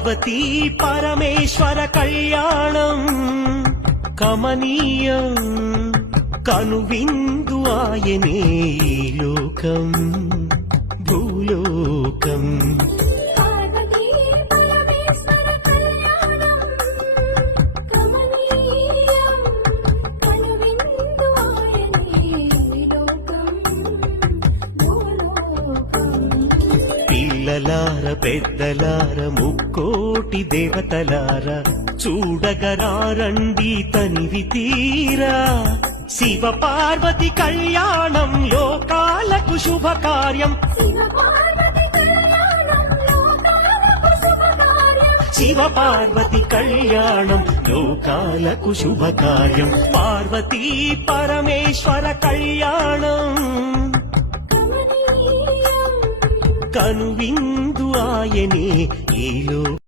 పార్వతీ పరమేశ్వర కళ్యాణం కమనీయం కనువిందు ఆయనే ఈ లోకం భూలోకం. పిల్లలార పెద్దలార ముక్కోటి దేవతలార చూడగరారండి తనివి తీరా. శివ పార్వతి కళ్యాణం లోకాలకు శుభకార్యం. శివ పార్వతి కళ్యాణం లోకాలకు శుభకార్యం. పార్వతీ పరమేశ్వర కళ్యాణం కనువిందు ఆయనే ఈలో